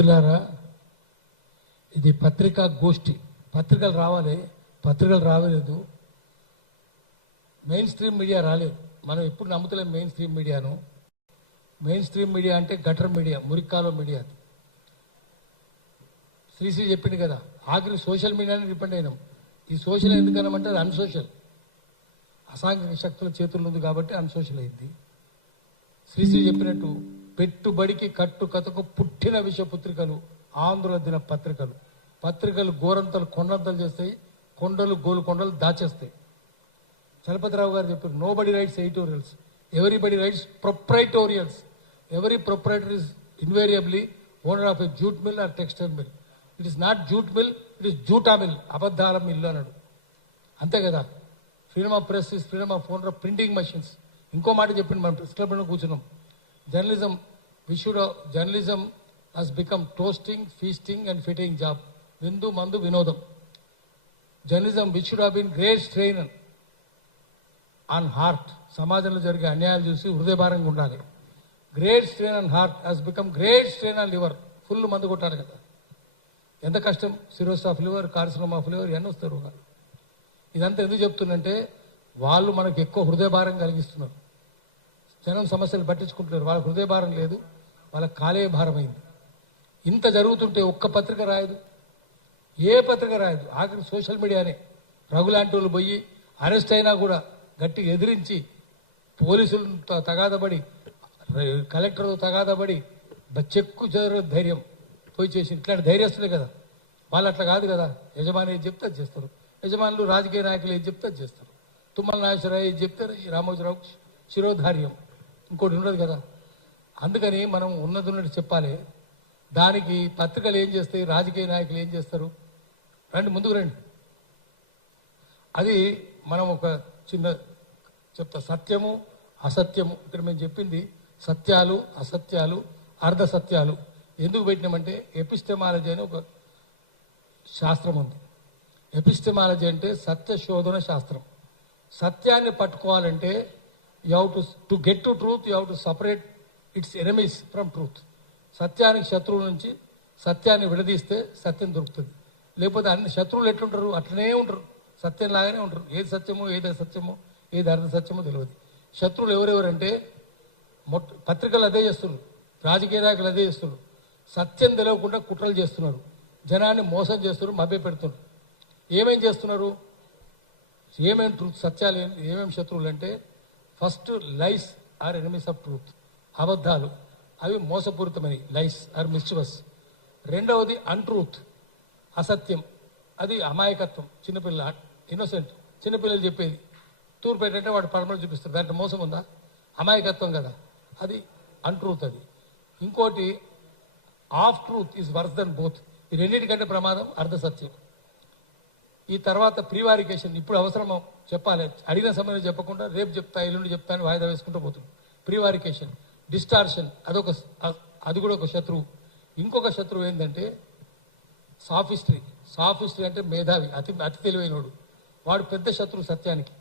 మిత్రులారా, ఇది పత్రికా గోష్ఠి. పత్రికలు రావాలి, పత్రికలు రాలేదు. మెయిన్ స్ట్రీమ్ మీడియా రాలేదు. మనం ఎప్పుడు నమ్ముతలేం మెయిన్ స్ట్రీమ్ మీడియాను. మెయిన్ స్ట్రీమ్ మీడియా అంటే గటర్ మీడియా, మురిక్కాలో మీడియా. శ్రీశ్రీ చెప్పింది కదా, ఆఖరి సోషల్ మీడియాని డిపెండ్ అయినాం. ఈ సోషల్ ఎందుకనమంటే అది అన్సోషల్, అసాంఘిక శక్తుల చేతుల్లో ఉంది కాబట్టి అన్సోషల్ అయింది. శ్రీశ్రీ చెప్పినట్టు పెట్టుబడికి కట్టుకథకు పుట్టిన విషపత్రికలు ఆంధ్ర దిన పత్రికలు. పత్రికలు గోరంతలు కొండంతలు చేస్తాయి, కొండలు గోలుకొండలు దాచేస్తాయి. చలపతిరావు గారు చెప్పారు, nobody writes editorials, everybody writes proprietorials. Every proprietor is invariably owner of a jute mill or textile mill. It is not jute mill, it is జూటా మిల్, అబద్ధాల మిల్లు అన్నాడు. అంతే కదా. Freedom of press is freedom of owner of printing machines. ఇంకో మాట చెప్పింది, మనం press క్లబ్లో కూర్చున్నాం. Journalism has become toasting, feasting and fitting job. విందు మందు వినోదం. Journalism which should have been great strain on heart. సమాజంలో జరిగే అన్యాయాలు చూసి హృదయభారంగా ఉండాలి. Great strain on heart has become great strain on liver. Full మందు కొట్టాలి కదా. ఎంత కష్టం. Cirrhosis of liver, carcinoma of liver ఇవన్నీ వస్తారు. ఇదంతా ఎందుకు చెప్తున్నంటే, వాళ్ళు మనకు ఎక్కువ హృదయభారం కలిగిస్తున్నారు. జనం సమస్యలు పట్టించుకుంటున్నారు, వాళ్ళకి హృదయభారం లేదు, వాళ్ళకి కాలేయ భారం అయింది. ఇంత జరుగుతుంటే ఒక్క పత్రిక రాయదు, ఏ పత్రిక రాయదు. ఆఖరి సోషల్ మీడియానే. రఘులాంటి వాళ్ళు పోయి అరెస్ట్ అయినా కూడా గట్టిగా ఎదిరించి, పోలీసులతో తగాదపడి, కలెక్టర్తో తగాదపడి, చెక్కు చెదర ధైర్యం పోయి చేసి, ఇట్లాంటి ధైర్యస్తులే కదా. వాళ్ళు అట్లా కాదు కదా. యజమాని ఏది చెప్తే అది చేస్తారు. యజమానులు రాజకీయ నాయకులు ఏది చెప్తే అది చేస్తారు. తుమ్మల నాగేశ్వరరావు ఏది చెప్తే రామోజీరావు శిరోధార్యం, ఇంకోటి ఉండదు కదా. అందుకని మనం ఉన్నది చెప్పాలి. దానికి పత్రికలు ఏం చేస్తాయి, రాజకీయ నాయకులు ఏం చేస్తారు? రండి, ముందుకు రండి. అది మనం ఒక చిన్న చెప్తా. సత్యము అసత్యము, ఇక్కడ మేము చెప్పింది సత్యాలు అసత్యాలు అర్ధ సత్యాలు. ఎందుకు పెట్టినామంటే, ఎపిస్టెమాలజీ అని ఒక శాస్త్రం ఉంది. ఎపిస్టెమాలజీ అంటే సత్య శోధన శాస్త్రం. సత్యాన్ని పట్టుకోవాలంటే you have to get to truth, you have to separate its enemies from truth. సత్యానికి శత్రువు నుంచి సత్యాన్ని విడదీస్తే సత్యం దొరుకుతుంది. లేకపోతే అన్ని శత్రువులు ఎట్లుంటారు, అట్లనే ఉంటారు, సత్యం లాగానే ఉంటారు. ఏది సత్యమో ఏది అసత్యమో ఏది అర్ధ సత్యమో తెలియదు. శత్రువులు ఎవరెవరంటే, పత్రికలు అదే చేస్తున్నారు, రాజకీయ నాయకులు అదే చేస్తున్నారు. సత్యం తెలియకుండా కుట్రలు చేస్తున్నారు, జనాన్ని మోసం చేస్తున్నారు, మభ్య పెడుతున్నారు. ఏమేం చేస్తున్నారు, ఏమేం ట్రూత్, సత్యాలు ఏమేమి శత్రువులు అంటే, first lies are enemies of truth. అబద్ధాలు అవి మోసపూరితమని, లైస్ ఆర్ మిస్చివస్. రెండవది అన్ట్రూత్, అసత్యం, అది అమాయకత్వం, చిన్నపిల్ల ఇన్నోసెంట్, చిన్నపిల్లలు చెప్పేది. తూర్పు ఏంటంటే వాడు పడమలు చూపిస్తారు, దాంట్లో మోసం ఉందా? అమాయకత్వం కదా, అది అన్ట్రూత్. అది ఇంకోటి half truth is worse than both. ఈ రెండింటికంటే ప్రమాదం అర్ధ సత్యం. ఈ తర్వాత ప్రీవారికేషన్, ఇప్పుడు అవసరమో చెప్పాలి, అడిగిన సమయంలో చెప్పకుండా రేపు చెప్తా ఎల్లుండి చెప్తా అని వాయిదా వేసుకుంటూ పోతుంది. ప్రీవారికేషన్, డిస్టార్షన్, అది కూడా ఒక శత్రువు. ఇంకొక శత్రువు ఏంటంటే సాఫిస్ట్రీ. సాఫిస్ట్రీ అంటే మేధావి, అతి తెలివైనడు, వాడు పెద్ద శత్రువు సత్యానికి.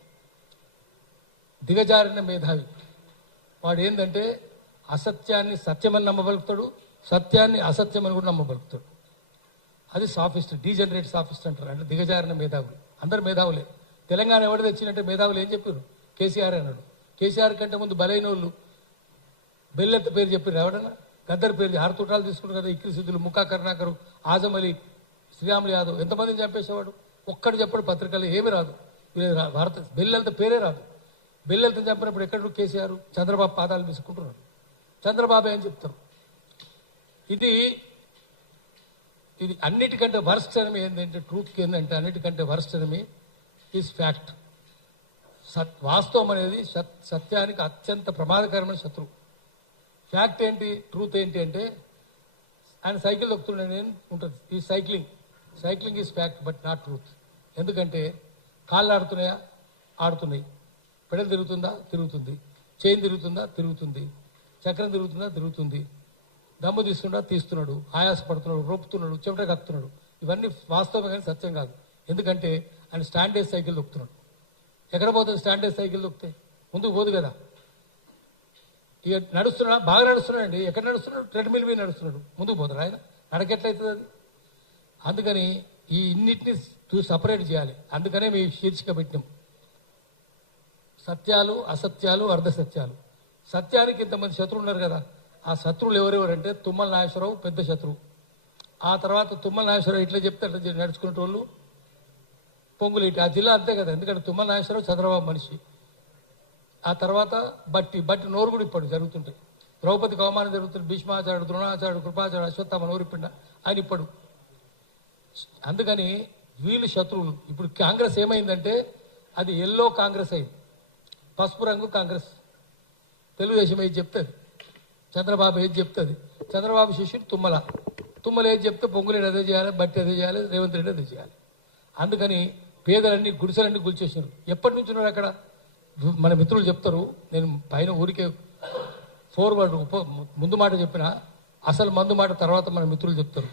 దిగజారిన మేధావి వాడు ఏంటంటే అసత్యాన్ని సత్యమని నమ్మబలుకుతాడు, సత్యాన్ని అసత్యమని కూడా నమ్మబలుకుతాడు. అది సాఫిస్ట్, డీజనరేట్ సాఫిస్ట్ అంటారు. అంటే దిగజారిన మేధావులు. అందరు మేధావులే. తెలంగాణ ఎవరు తెచ్చినట్టే మేధావులు ఏం చెప్పారు? కేసీఆర్ అన్నాడు. కేసీఆర్ కంటే ముందు బలైన వాళ్ళు బెల్లెత్త పేరు చెప్పారు. ఎవడన్నా గద్దర్ పేరు 6 తూటాలు తీసుకున్నారు కదా. ఇక్రి సిద్ధులు, ముఖా కరుణాకరు, ఆజం అలీ, శ్రీరాములు యాదవ్, ఎంతమందిని చంపేసేవాడు. ఒక్కడు చెప్పాడు పత్రికలు, ఏమి రాదు. భారత బెల్లెలత పేరే రాదు. బెల్లెలతను చంపినప్పుడు ఎక్కడ కేసీఆర్, చంద్రబాబు పాదాలు తీసుకుంటున్నాడు. చంద్రబాబు ఏం చెప్తారు? ఇది అన్నిటికంటే వర్స్ట్ ఎనిమీ ఏంటంటే, ట్రూత్కి ఏంటంటే అన్నిటికంటే వర్స్ట్ ఎనిమీ ఈజ్ ఫ్యాక్ట్. వాస్తవం అనేది సత్యానికి అత్యంత ప్రమాదకరమైన శత్రువు. ఫ్యాక్ట్ ఏంటి, ట్రూత్ ఏంటి అంటే, ఆయన సైకిల్ దొక్కుతున్నాడు నేను ఉంటుంది. ఈ cycling is fact but not truth. ఎందుకంటే కాళ్ళు ఆడుతున్నాయా? ఆడుతున్నాయి. పెడలు తిరుగుతుందా? తిరుగుతుంది. చైన్ తిరుగుతుందా? తిరుగుతుంది. చక్రం తిరుగుతుందా? తిరుగుతుంది. దమ్ము తీస్తున్నాడు, ఆయాసపడుతున్నాడు, రొప్పుతున్నాడు, చెమట కక్కుతున్నాడు. ఇవన్నీ వాస్తవమే కానీ సత్యం కాదు. ఎందుకంటే ఆయన స్టాండేజ్ సైకిల్ దొక్కుతున్నాడు. ఎక్కడ పోతుంది స్టాండేజ్ సైకిల్ దొక్కితే? ముందుకు పోదు కదా. ఇక నడుస్తున్నాడా? బాగా నడుస్తున్నాడండి. ఎక్కడ నడుస్తున్నాడు? ట్రెడ్మిల్ మీద నడుస్తున్నాడు. ముందుకు పోతాడు ఆయన. నడకెట్లయితుంది అది? అందుకని ఈ ఇన్నిటిని సపరేట్ చేయాలి. అందుకనే మీ శీర్షిక పెట్టినాం, సత్యాలు అసత్యాలు అర్ధసత్యాలు. సత్యానికి ఇంతమంది శత్రువులు ఉన్నారు కదా, ఆ శత్రువులు ఎవరెవరంటే తుమ్మల నాగేశ్వరరావు పెద్ద శత్రువు. ఆ తర్వాత తుమ్మల నాగేశ్వరరావు ఇట్లా చెప్తే అట్లా నడుచుకునే వాళ్ళు పొంగులేటి, ఆ జిల్లా అంతే కదా, ఎందుకంటే తుమ్మల నాగేశ్వరరావు చంద్రబాబు మనిషి. ఆ తర్వాత బట్టి నోరు కూడా ఇప్పుడు జరుగుతుంటాయి. ద్రౌపదికి అవమానం జరుగుతుంది, భీష్మాచార్యుడు, ద్రోణాచార్యుడు, కృపాచార్యుడు, అశ్వత్థామ నోరు ఇప్పిండ ఆయన ఇప్పుడు. అందుకని వీళ్ళు శత్రువులు. ఇప్పుడు కాంగ్రెస్ ఏమైందంటే అది ఎల్లో కాంగ్రెస్ అయింది, పసుపు రంగు కాంగ్రెస్. తెలుగుదేశం ఏది చెప్తుంది, చంద్రబాబు ఏది చెప్తుంది, చంద్రబాబు శిష్యుడు తుమ్మల ఏది చెప్తే పొంగులేడు అదే చేయాలి, బట్టి అదే చేయాలి, రేవంత్ రెడ్డి అదే చేయాలి. అందుకని పేదలన్నీ గుడిసెలన్నీ గుల్చేసినారు. ఎప్పటి నుంచి ఉన్నారు అక్కడ? మన మిత్రులు చెప్తారు, నేను పైన ఊరికే ఫోర్వర్డ్ ముందు మాట చెప్పిన, అసలు మందు మాట తర్వాత మన మిత్రులు చెప్తారు.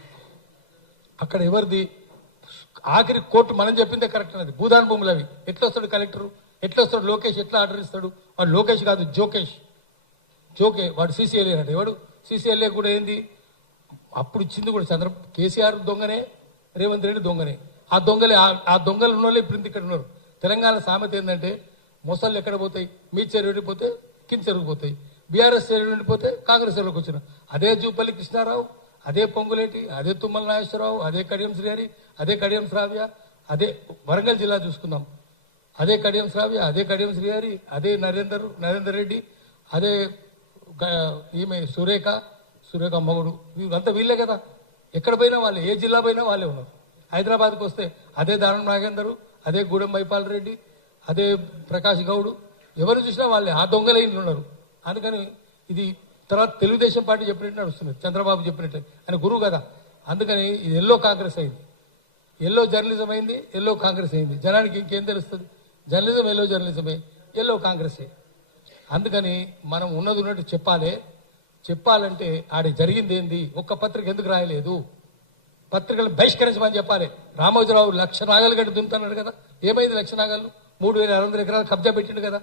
అక్కడ ఎవరిది ఆఖరి కోర్టు మనం చెప్పిందే కరెక్ట్ అన్నది. భూదాన్ భూములు అవి ఎట్లా వస్తాడు కలెక్టర్, ఎట్లా వస్తాడు లోకేష్, ఎట్లా ఆర్డర్ ఇస్తాడు? వాడు లోకేష్ కాదు, జోకే వాడు సీసీఎల్ఏ అన్నాడు. ఎవడు సీసీఎల్ఏ కూడా ఏంది, అప్పుడు ఇచ్చింది కూడా కేసీఆర్ దొంగనే, రేవంత్ రెడ్డి దొంగనే. ఆ దొంగలు ఉన్న వాళ్ళు ఇప్పుడు ఇక్కడ ఉన్నారు. తెలంగాణ సామెత ఏంటంటే మొసళ్ళు ఎక్కడ పోతాయి, మీ చెరువు వెళ్ళిపోతే కింద చెరుగుపోతాయి, బీఆర్ఎస్ చెరువు వెళ్ళిపోతే కాంగ్రెస్ చెరువుకి వచ్చిన. అదే జూపల్లి కృష్ణారావు, అదే పొంగులేటి, అదే తుమ్మల నాగేశ్వరరావు, అదే కడియం శ్రీహరి, అదే కడియం శ్రావ్య, అదే వరంగల్ జిల్లా చూసుకుందాం, అదే కడియం శ్రావ్య, అదే కడియం శ్రీహరి, అదే నరేందర్ రెడ్డి, అదే ఈమె సురేఖ మగుడు, ఇవంతా వీళ్ళే కదా. ఎక్కడ పోయినా వాళ్ళే, ఏ జిల్లా పోయినా వాళ్ళే ఉన్నారు. హైదరాబాద్కి వస్తే అదే దానం నాగేందరు, అదే గూడెం మైపాల్ రెడ్డి, అదే ప్రకాష్ గౌడ్, ఎవరు చూసినా వాళ్ళే. ఆ దొంగలే ఇంట్లో ఉన్నారు. అందుకని ఇది తర్వాత తెలుగుదేశం పార్టీ చెప్పినట్టు నడుస్తుంది, చంద్రబాబు చెప్పినట్టు, ఆయన గురువు కదా. అందుకని ఇది ఎల్లో కాంగ్రెస్ అయింది, ఎల్లో జర్నలిజం అయింది, ఎల్లో కాంగ్రెస్ అయింది. జనానికి ఇంకేం తెలుస్తుంది? జర్నలిజం ఎల్లో జర్నలిజమే, ఎల్లో కాంగ్రెసే. అందుకని మనం ఉన్నట్టు చెప్పాలంటే ఆడ జరిగింది ఏంది, ఒక్క పత్రిక ఎందుకు రాయలేదు, పత్రికలు బహిష్కరించమని చెప్పాలి. రామోజీరావు 1,00,000 నాగాలు గడ్డి దున్నుతున్నాడు కదా, ఏమైంది 1,00,000 నాగాలు? 3,600 ఎకరాలు కబ్జా పెట్టిండు కదా,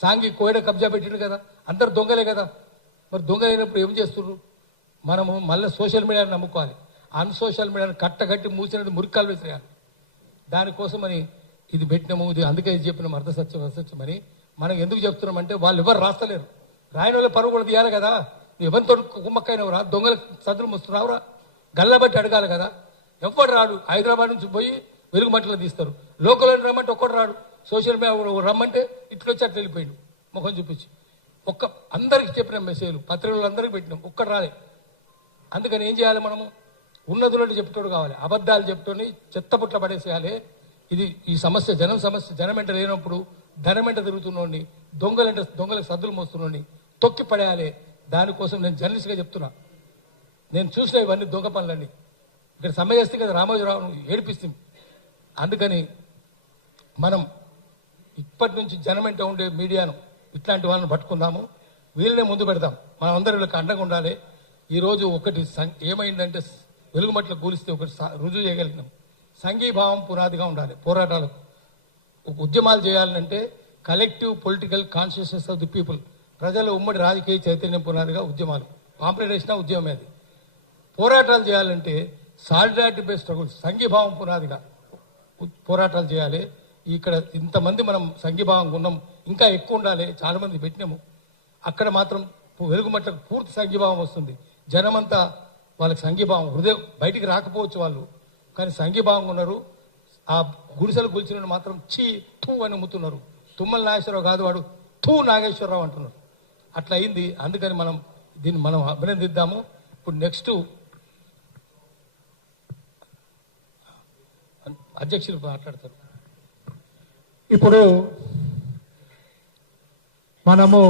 సాంఘిక కోయడ కబ్జా పెట్టిండు కదా, అందరు దొంగలే కదా. మరి దొంగలైనప్పుడు ఏం చేస్తున్నారు? మనము మళ్ళీ సోషల్ మీడియాని నమ్ముకోవాలి. అన్సోషల్ మీడియాని కట్టగట్టి మూసినది మురికాలు వేసేయాలి. దానికోసమని ఇది పెట్టినాము. ఇది అందుకే ఇది చెప్పినాం అర్ధసత్యం అసత్యమని. మనం ఎందుకు చెప్తున్నామంటే వాళ్ళు ఎవరు రాస్తలేరు, రాయన వాళ్ళ పరువు కూడా తీయాలి కదా. ఎవరితో కుమ్మక్కైనవరా, దొంగలకు సదులు ముస్తున్నావురా, గల్లబట్టి అడగాలి కదా. ఎవ్వడు రాడు, హైదరాబాద్ నుంచి పోయి వెలుగుమట్టలో తీస్తారు. లోకల్ రమ్మంటే ఒక్కడు రాడు, సోషల్ మీడియా రమ్మంటే ఇట్లొచ్చి అట్లా వెళ్ళిపోయాడు ముఖం చూపించి. అందరికి చెప్పినాం మెసేజ్లు, పత్రికలు అందరికి పెట్టినాం, ఒక్కడు రాలే. అందుకని ఏం చేయాలి, మనము ఉన్నదులంటే చెప్తాడు కావాలి, అబద్ధాలు చెప్తూని చెత్తపుట్ల పడేసేయాలి. ఈ సమస్య జనం వెంట లేనప్పుడు ధనం వెంట తిరుగుతున్నోడిని, దొంగలకు సద్దులు మోస్తున్నోడిని తొక్కి పడేయాలి. దానికోసం నేను జర్నలిస్ట్గా చెప్తున్నా, నేను చూసిన ఇవన్నీ దొంగ పనులన్నీ. ఇక్కడ సమ్మె చేస్తే కదా రామోజీరావును ఏడిపిస్తుంది. అందుకని మనం ఇప్పటి నుంచి జనం వెంట ఉండే మీడియాను, ఇట్లాంటి వాళ్ళని పట్టుకుందాము, వీళ్ళనే ముందు పెడతాం. మనం అందరూ వీళ్ళకి అండగా ఉండాలి. ఈరోజు ఒకటి ఏమైందంటే వెలుగుమట్ల కూలిస్తే ఒకటి రుజువు చేయగలిగినాం. సంఘీభావం పునాదిగా ఉండాలి పోరాటాలకు. ఉద్యమాలు చేయాలంటే collective political consciousness of the people, ప్రజల ఉమ్మడి రాజకీయ చైతన్యం పునాదిగా ఉద్యమాలు. కాంపిటేషన్ ఉద్యమం అది. పోరాటాలు చేయాలంటే సాలిడారిటీ బేస్డ్ స్ట్రగుల్స్, సంఘీభావం పునాదిగా పోరాటాలు చేయాలి. ఇక్కడ ఇంతమంది మనం సంఘీభావంగా ఉన్నాం, ఇంకా ఎక్కువ ఉండాలి. చాలా మంది పెట్టినాము. అక్కడ మాత్రం వెలుగుమట్లకు పూర్తి సంఘీభావం వస్తుంది. జనమంతా వాళ్ళకి సంఘీభావం, హృదయం బయటికి రాకపోవచ్చు వాళ్ళు, కానీ సంఘీభావంగా ఉన్నారు. ఆ గుడిసెలు గుల్చిన మాత్రం తూ అని అమ్ముతున్నారు. తుమ్మల నాగేశ్వరరావు కాదు, వాడు నాగేశ్వరరావు అంటున్నారు. అట్లా అయింది. అందుకని దీన్ని మనం అభినందిద్దాము. ఇప్పుడు నెక్స్ట్ అధ్యక్షులు మాట్లాడతారు. ఇప్పుడు మనము